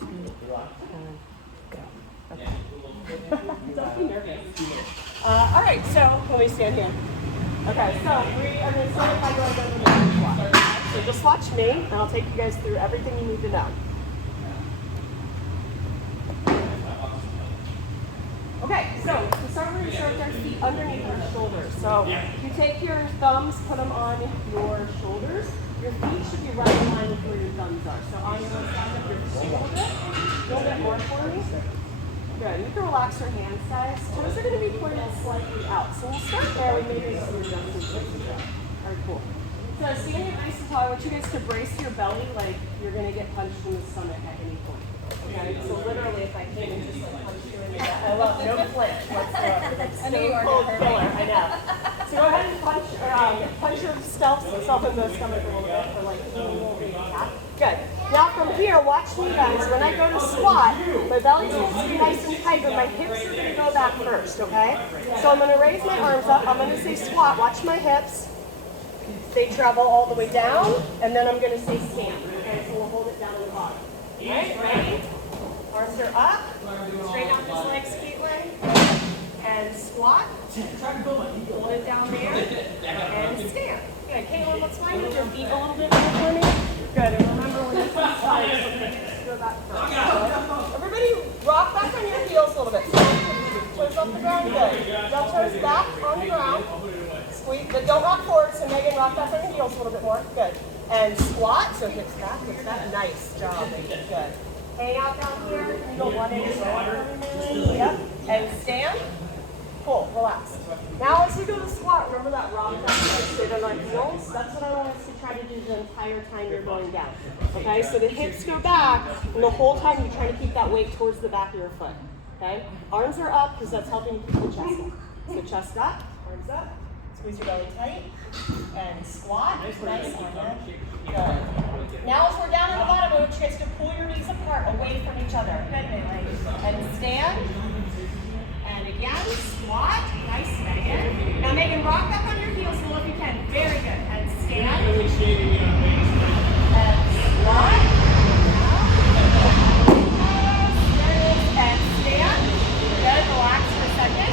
Go. Okay. Don't be nervous. All right, so let me stand here. Okay, so we are going to start by going over the squat. So just watch me, and I'll take you guys through everything you need to know. Okay, so to start, we're going to start with our feet underneath our shoulders. So you take your thumbs, put them on your shoulders. Your feet should be right in line with where your thumbs are. So I'm going to stand up your feet a little bit more for me. Good. You can relax your hands, guys. Toes are going to be pointed slightly out. So we'll start there. We may do some adjustments. All right, cool. So standing nice and tall, I want you guys to brace your belly like you're going to get punched in the stomach at any point. Okay? So literally, if I came and just like punch you in the gut, I love no flinch whatsoever. That's so cold killer. I know. So go ahead and punch yourself in the stomach a little bit for like a little baby cat. Good. Now from here, watch me guys. When I go to squat, my belly needs to be nice and tight, but my hips are going to go back first, okay? So I'm going to raise my arms up. I'm going to say squat. Watch my hips. They travel all the way down, and then I'm going to say stand. Okay, so we'll hold it down on the bottom. All right, ready? Arms are up. Straighten out those legs, Caitlin. And squat. Hold it down there. And stand. Good. Caitlin, let's find your feet a little bit more for me. Good. And remember, when this one's tight, go back first. So everybody, rock back on your heels a little bit. Toes off the ground. Good. Now toes back on the ground. Squeeze, but don't rock forward. So Megan, rock back on your heels a little bit more. Good. And squat. So hips back. Hips back. Nice job. Good. Hang out down here. You go one inch. Yep. And stand. Cool. Relax. Now as we go to squat, remember that rock back, sit on our heels? That's what I want us to try to do the entire time you're going down. Okay? So the hips go back, and the whole time you're trying to keep that weight towards the back of your foot. Okay? Arms are up because that's helping keep the chest up. So chest up, arms up. Squeeze your belly tight. And squat. Nice on you. Good. Now as we're down in the bottom, I want you guys to pull your knees apart, away from each other. Good, Megan. And stand. And again, squat. Nice, Megan. Now, Megan, rock back on your heels a little if you can. Very good. And stand. And squat. And stand. Good. Relax for a second.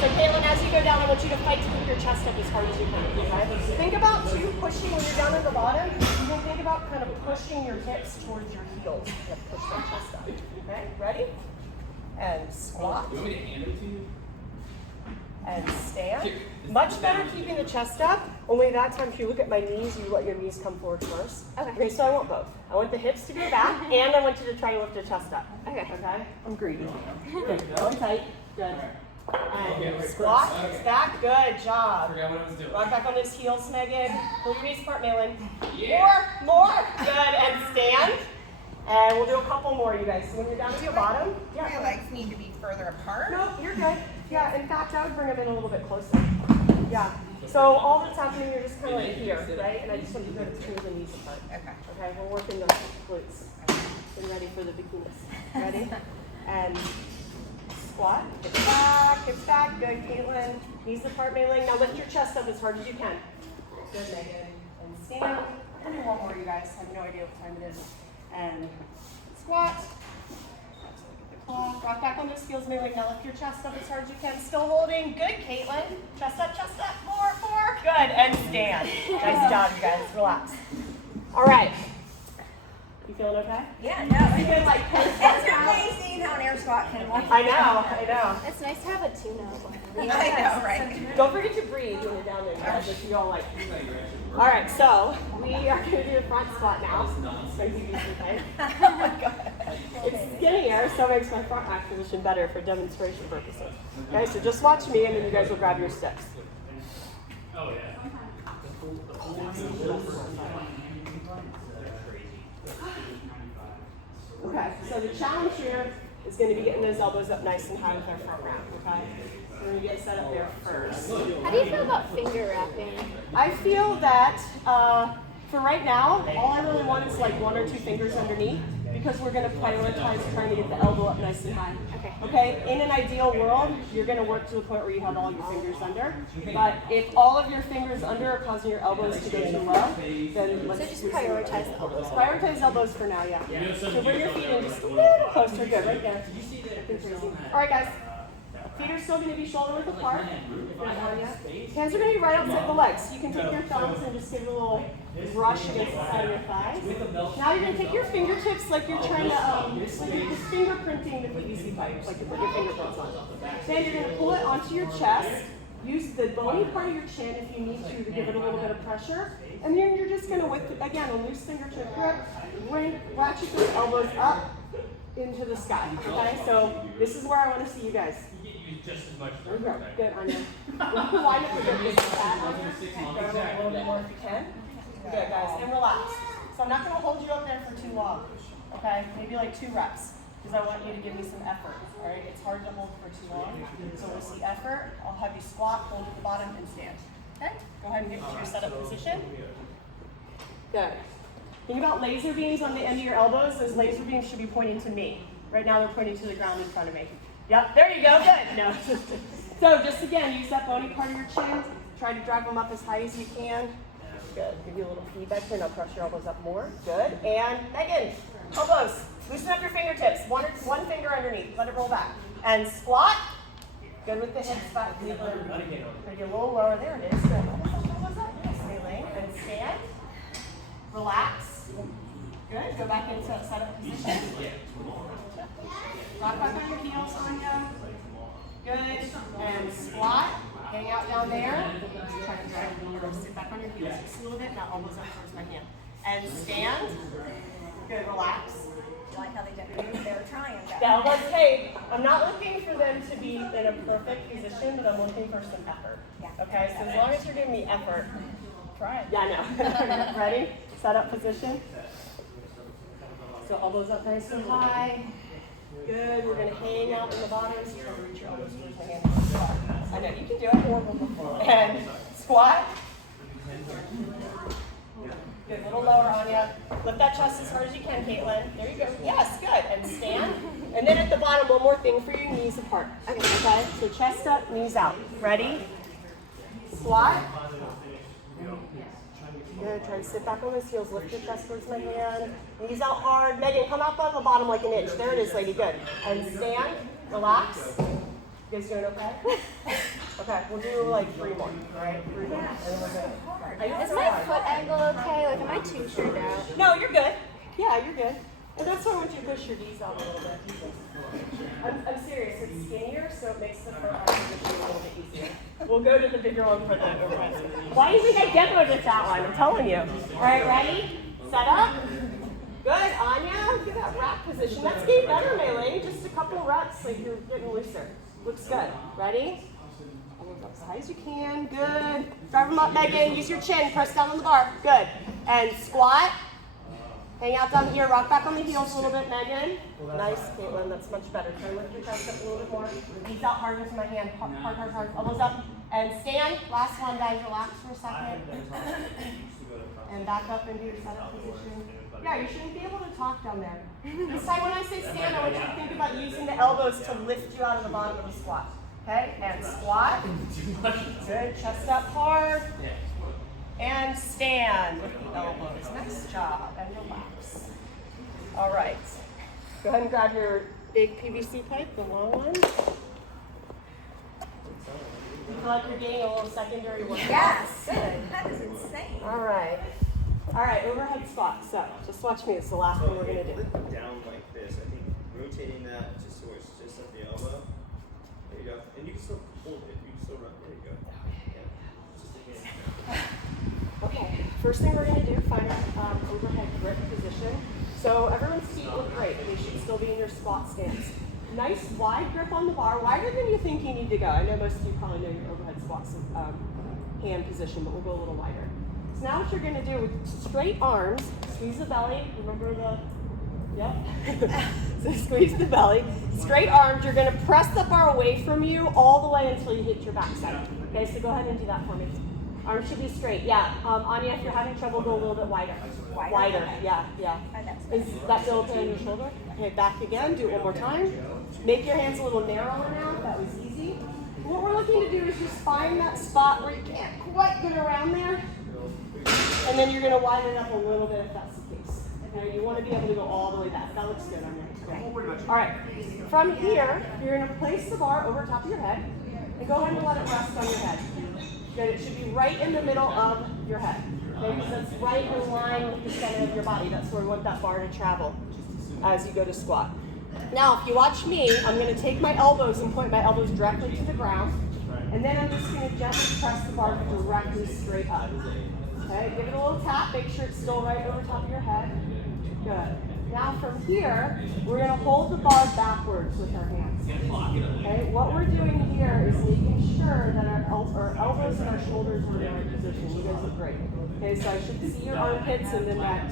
So, Caitlin, as you go down, I want you to fight to keep your chest up as hard as you can. Okay? Think about, too, pushing when you're down at the bottom. You can think about kind of pushing your hips towards your heels. You have to push that chest up. Okay? Ready? And squat. You want me to hand it to you? And stand. Much better keeping the chest up. Only that time, if you look at my knees, you let your knees come forward first. Okay, so I want both. I want the hips to go back, and I want you to try to lift your chest up. Okay. I'm greedy. Good. Belly tight. Good. And squat. Hips back. Good job. I forgot what I was doing. Rock back on his heels, Megan. Pull your knees apart, Malin. Yeah. More. Good. And stand. And we'll do a couple more, you guys. So when you're down to your bottom, My legs need to be further apart. No, you're good. Yeah, in fact, I would bring them in a little bit closer. Yeah. So all that's happening, you're just kind of like here, right? And I just want you to pull the knees apart. Okay, we're working the glutes. Get ready for the bikinis. Ready? And squat. Hips back. Good, Caitlin. Knees apart, Mei-Ling. Now lift your chest up as hard as you can. Good, Megan. And stand. And one more, you guys. I have no idea what time it is. And squat. Rock back on those heels, Mei-Ling. Now lift your chest up as hard as you can. Still holding. Good, Caitlin. Chest up, chest up. More. Good. And stand. Nice job, you guys. Relax. All right. You feeling okay? Yeah, no. You feel like It's amazing how an air squat can work. I know. It's nice to have a tune-up. I know, right? Don't forget to breathe when you're down there, guys, if you don't like. All right, so we are going to do a front squat now. So you can see, okay? Oh my God. It's skinnier, so it makes my front rack position better for demonstration purposes. Okay, so just watch me, and then you guys will grab your sticks. Oh, yeah. Okay, so the challenge here is going to be getting those elbows up nice and high with our front rack, okay? So we're going to get set up there first. How do you feel about finger wrapping? I feel that for right now, all I really want is like 1 or 2 fingers underneath. because we're going to prioritize trying to get the elbow up nice and high. Okay. Okay? In an ideal world, you're going to work to the point where you have all your fingers under. But if all of your fingers under are causing your elbows to go too low, then let's So just prioritize the elbows. prioritize elbows for now, yeah. So bring your feet in just a little closer. Good, right there. All right, guys. Feet are still going to be shoulder width apart. Hands are going to be right outside the legs. You can take your thumbs and just give it a little brush against the side of your thighs. Now you're going to take your fingertips like you're trying to, like you're just fingerprinting the PVC pipe, like you put your fingerprints on. Then you're going to pull it onto your chest. Use the bony part of your chin if you need to give it a little bit of pressure. And then you're just going to, again, a loose fingertip grip, ratchet those elbows up into the sky. Okay, so this is where I want to see you guys. Just as much. Good, Anya. Line up with your fat on your feet. Go a little bit more if you can. Good, guys, and relax. So I'm not going to hold you up there for too long. Okay, maybe like 2 reps, because I want you to give me some effort. All right, it's hard to hold for too long. So we'll see effort. I'll have you squat, hold at the bottom, and stand. Okay, go ahead and get to your setup position. Good. Think about laser beams on the end of your elbows. Those laser beams should be pointing to me. Right now they're pointing to the ground in front of me. Yep, there you go, good. No. So just again, use that bony part of your chin. Try to drive them up as high as you can. Good, give you a little feedback here. Now press your elbows up more. Good, and Megan, elbows. Loosen up your fingertips. One finger underneath, let it roll back. And squat. Good with the hips back. Bring it a little lower, there it is. Good, elbows up, stay laying. And stand, relax. Good, go back into setup position. Rock back on your heels, Anya. Good. And squat. Hang out down there. Try to drag. Sit back on your heels just a little bit. Now elbows up towards my hand. And stand. Good. Relax. You like how they did? They were trying. The elbows. Hey, I'm not looking for them to be in a perfect position, but I'm looking for some effort. Okay. So as long as you're giving me effort, try it. Yeah, I know. Ready? Set up position. So elbows up nice and high. Good. We're going to hang out in the bottoms. Try to reach your elbows towards my hand. I know you can do it. And squat. Good. A little lower, Anya. Lift that chest as hard as you can, Caitlin. There you go. Yes. Good. And stand. And then at the bottom, one more thing for you. Knees apart. Okay. So chest up, knees out. Ready? Squat. Good. Try to sit back on those heels. Lift your chest towards my hand. Knees out hard. Megan, come up on the bottom like an inch. There it is, lady. Good. And stand. Relax. You guys doing okay? Okay. We'll do like 3 more. All right. 3 more. And we're good. Is my foot angle okay? Like, am I too straight out? No, you're good. Yeah, you're good. And that's why I want you to push your knees out a little bit. I'm serious. It's skinnier, so it makes the front arm position a little bit easier. We'll go to the bigger one for the overhead. Why do you think I demoed with that one? I'm telling you. All right, ready? Set up. Good, Anya. Get that rack position. That's getting better, Melee. Just a couple reps, like you're getting looser. Looks good. Ready? As high as you can. Good. Drive them up, Megan. Use your chin. Press down on the bar. Good. And squat. Hang out down here. Rock back on the heels a little bit, Megan. Nice, Caitlin. That's much better. Try to lift your chest up a little bit more. Knees out hard into my hand. Hard, hard, hard. Elbows up. And stand. Last one, guys. Relax for a second. And back up into your setup position. Yeah, you shouldn't be able to talk down there. This time when I say stand, I want you to think about using the elbows to lift you out of the bottom of the squat. Okay? And squat. Good. Chest up hard. And stand with the elbows. Nice job. And relax. All right. Go ahead and grab your big PVC pipe, the long one. You feel like you're getting a little secondary workout? Yes. Good. That is insane. All right. All right, overhead squat. So just watch me. It's the last one we're going to do. Down like this. I think rotating that just so it's just at the elbow. There you go. And you can still hold it. You can still run. There you go. Yeah. Okay, first thing we're going to do, find our overhead grip position. So everyone's feet look great. They should still be in your squat stance. Nice wide grip on the bar, wider than you think you need to go. I know most of you probably know your overhead squats hand position, but we'll go a little wider. So now what you're going to do with straight arms, squeeze the belly. Remember the, yep. So squeeze the belly. Straight arms, you're going to press the bar away from you all the way until you hit your backside. Okay, so go ahead and do that for me. Arms should be straight. Yeah. Anya, if you're having trouble, go a little bit wider. Wider. Okay. Yeah. Is that feel okay on your shoulder? Okay, back again. Do it one more time. Make your hands a little narrower now. That was easy. What we're looking to do is just find that spot where you can't quite get around there. And then you're going to widen it up a little bit if that's the case. Okay, you want to be able to go all the way back. That looks good on your head. Okay. All right. From here, you're going to place the bar over top of your head and go ahead and let it rest on your head. Good. It should be right in the middle of your head. Okay, because that's right in line with the center of your body. That's where we want that bar to travel as you go to squat. Now, if you watch me, I'm going to take my elbows and point my elbows directly to the ground. And then I'm just going to gently press the bar directly straight up. Okay, give it a little tap. Make sure it's still right over top of your head. Good. Now from here, we're going to hold the bar backwards with our hands. Okay, what we're doing here is making sure that our elbows and our shoulders are in the right position. You guys look great. Okay, so I should see your armpits, and then that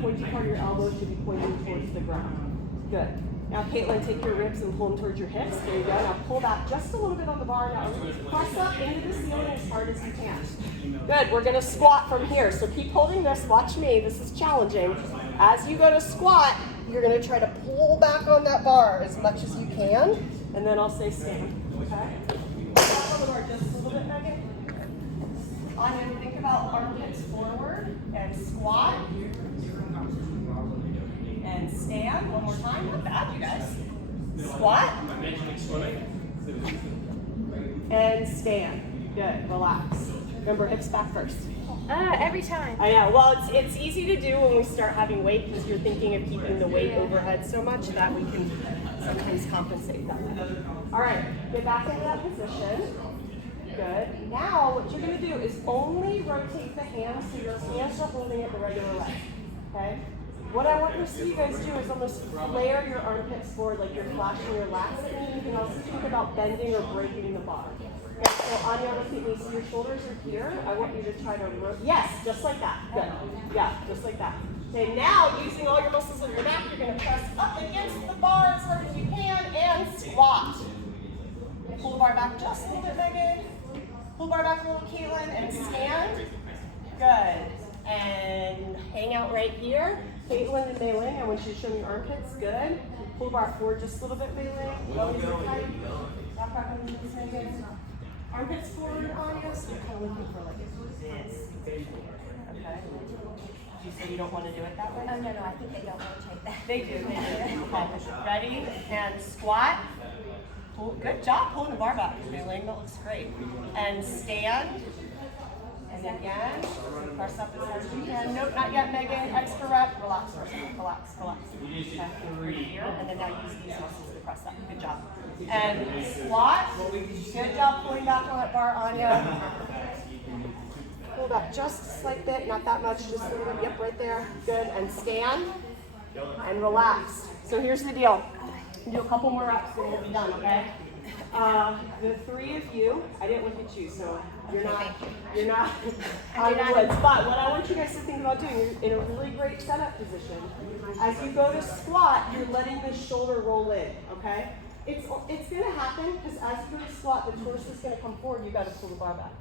pointy part of your elbow should be pointing towards the ground. Good. Now, Caitlin, take your ribs and pull them towards your hips. There you go. Now pull back just a little bit on the bar. Now press up into the ceiling as hard as you can. Good. We're going to squat from here. So keep holding this. Watch me. This is challenging. As you go to squat, you're going to try to pull back on that bar as much as you can. And then I'll say stand. Okay? Pull back on the bar just a little bit, Megan. I'm going to think about armpits forward and squat. And stand one more time. Not bad, you guys. Squat. And stand. Good. Relax. Remember, hips back first. Every time. I know. Well, it's easy to do when we start having weight because you're thinking of keeping the weight overhead so much that we can sometimes compensate that way. All right. Get back into that position. Good. Now, what you're going to do is only rotate the hands so your hands are holding it the regular way. Okay? What I want to see you guys do is almost flare your armpits forward like you're flashing your lats. And you can also think about bending or breaking the bar. Okay, so Anya, look at me. So your shoulders are here. I want you to try to rotate. Yes, just like that. Good. Yeah, just like that. Okay, now using all your muscles of your back, you're going to press up against the bar as hard as you can and squat. Pull the bar back just a little bit, Megan. Pull the bar back a little, Caitlin, and stand. Good. And hang out right here. Caitlin and Mei Ling, I want you to show me your armpits. Good. Pull the bar forward just a little bit, Mei Ling. Bellies are tight. Back on the knees, Megan. Armpits forward, Anya. So you're kind of looking for like this. Okay. Did you say you don't want to do it that way? Oh, no, I think they don't rotate that. They do. Okay. Ready? And squat. Pull. Good job pulling the bar back, Mei Ling. That looks great. And stand. And again, press up as hard as you can. Nope, not yet, Megan. Extra rep. Relax for a second. Relax. Okay. Here, and then now use these muscles to press up. Good job. And squat. Good job pulling back on that bar, Anya. Pull back just a slight bit, not that much, just a little bit. Yep, right there. Good. And stand. And relax. So here's the deal. Do a couple more reps and we'll be done, okay? The three of you, I didn't look at you, so you're not on the woods. But what I want you guys to think about doing, you're in a really great setup position. As you go to squat, you're letting the shoulder roll in, okay? It's going to happen because as you go to squat, the torso is going to come forward. You got to pull the bar back.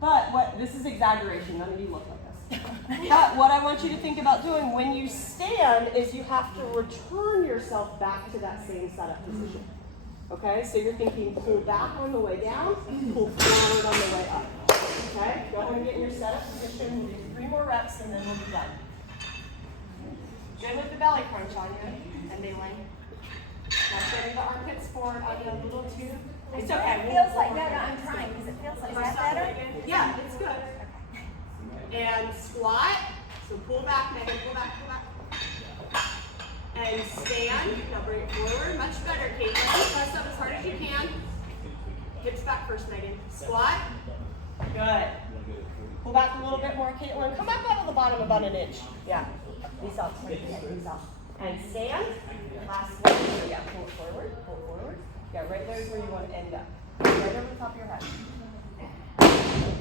But this is exaggeration. None of you look like this. But what I want you to think about doing when you stand is you have to return yourself back to that same setup position. Okay, so you're thinking pull back on the way down, pull forward on the way up. Okay, go ahead and get in your setup position. We'll do 3 more reps and then we'll be done. Good with the belly crunch, Anya and Mei Ling. Now getting the armpits forward, Anya, a little too. It's okay. It feels like, no, I'm trying because it feels like, is that better? Yeah, it's good. Okay. And squat. So pull back, Megan, pull back. And stand. Now bring it forward. Much better, Caitlin. Press up as hard as you can. Hips back first, Megan. Squat. Good. Pull back a little bit more, Caitlin. Come up out of the bottom about an inch. Yeah. Knees up. Knees up. And stand. Last one. Yeah, pull it forward. Pull it forward. Yeah, right there is where you want to end up. Right over the top of your head.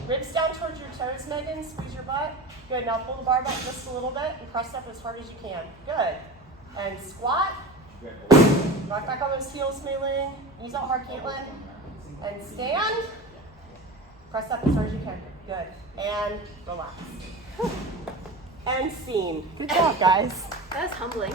Ribs down towards your toes, Megan. Squeeze your butt. Good. Now pull the bar back just a little bit and press up as hard as you can. Good. And squat. Rock back on those heels, Mei Ling. Knees out hard, Caitlin. And stand. Press up as hard as you can. Good. And relax. And scene. Good job, guys. That was humbling.